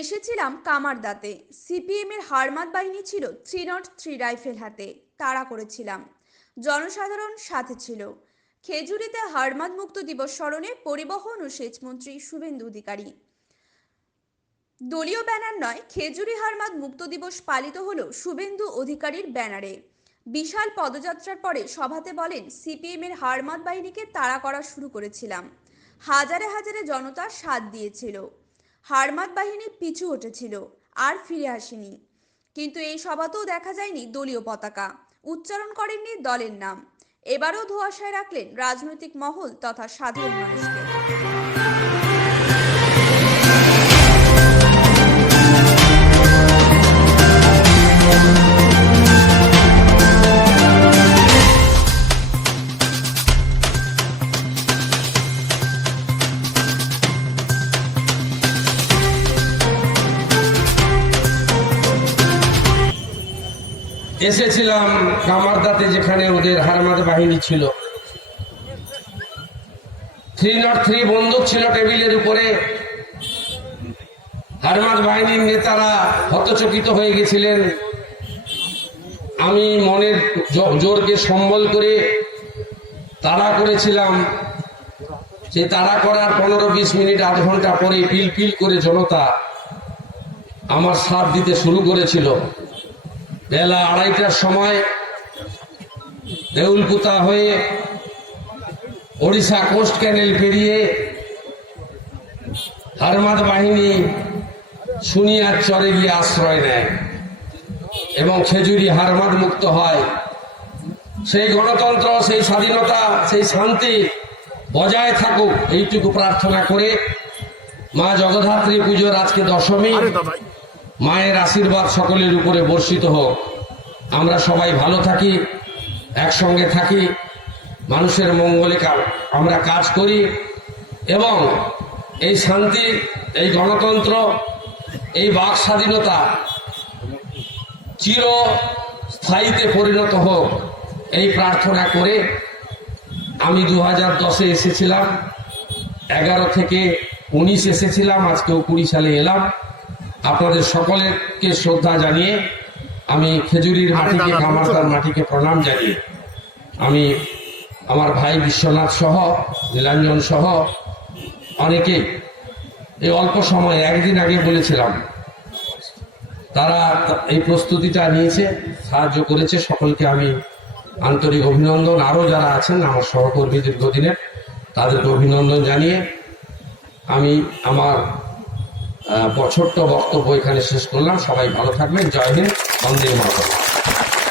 এসেছিলাম কামারদাতে। সিপিএমের হারমাত বাহিনী ছিল থ্রি নট থ্রি রাইফেল হাতে। তাড়া করেছিলাম। জনসাধারণ সাথে ছিল। খেজুরিতে হারমাত মুক্ত দিবস স্মরণে পরিবহন ও সেচ মন্ত্রী শুভেন্দু অধিকারী। দলীয় ব্যানার নয়, খেজুরি হারমাত মুক্ত দিবস পালিত হলো শুভেন্দু অধিকারীর ব্যানারে। বিশাল পদযাত্রার পরে সভাতে বলেন, সিপিএমের হারমাত বাহিনীকে তাড়া করা শুরু করেছিলাম। হাজারে হাজারে জনতা সাথ দিয়েছিল। হারমাত বাহিনী পিছু উঠেছিল আর ফিরে আসেনি। কিন্তু এই সভাতেও দেখা যায়নি দলীয় পতাকা। উচ্চারণ করেননি দলের নাম। এবারও ধোয়াশায় রাখলেন রাজনৈতিক মহল তথা সাধারণ মানুষকে। এসেছিলাম কামারদাতে যেখানে ওদের হারমাদ বাহিনী ছিল। থ্রি নট থ্রি বন্দুক ছিল টেবিলের উপরে। হারমাদ বাহিনীর নেতারা হতচকিত হয়ে গেছিলেন। আমি মনের জোরকে সম্বল করে তাড়া করেছিলাম যে তাড়া করার পনেরো বিশ মিনিট, আধ ঘণ্টা পরে পিল পিল করে জনতা আমার সাথ দিতে শুরু করেছিল। বেলা আড়াইটার সময় দেউলপুতা হয়ে ওড়িশা কোস্ট ক্যানেল পেরিয়ে হারমাদ বাহিনী সুনিয়ার চরে গিয়ে আশ্রয় নেয় এবং খেজুরি হারমাদ মুক্ত হয়। সেই গণতন্ত্র, সেই স্বাধীনতা, সেই শান্তি বজায় থাকুক, এইটুকু প্রার্থনা করে মা জগদ্ধাত্রী পুজোর আজকে দশমী। মায়ের আশীর্বাদ সকলের উপরে বর্ষিত হোক। আমরা সবাই ভালো থাকি, একসঙ্গে থাকি, মানুষের মঙ্গলে আমরা কাজ করি এবং এই শান্তি, এই গণতন্ত্র, এই বাক স্বাধীনতা চির স্থায়ীতে পরিণত হোক, এই প্রার্থনা করে আমি দু হাজার দশে এসেছিলাম, এগারো থেকে উনিশ এসেছিলাম, আজকেও কুড়ি সালে এলাম। আপনাদের সকলেরকে শ্রদ্ধা জানিয়ে আমি খেজুরির মাটিকে কামারদার মাটিকে প্রণাম জানিয়ে আমি আমার ভাই বিশ্বনাথ সহ নীলাঞ্জন সহ অনেকে এই অল্প সময় একদিন আগে বলেছিলাম তারা এই প্রস্তুতিটা নিয়েছে সাহায্য করেছে সকলকে আমি আন্তরিক অভিনন্দন। আরও যারা আছেন আমার সহকর্মী দীর্ঘদিনের তাদেরকে অভিনন্দন জানিয়ে আমি আমার ছোট্ট বক্তব্য এখানে শেষ করলাম। সবাই ভালো থাকবেন। জয় হিন্দ। বন্দে মাতরম।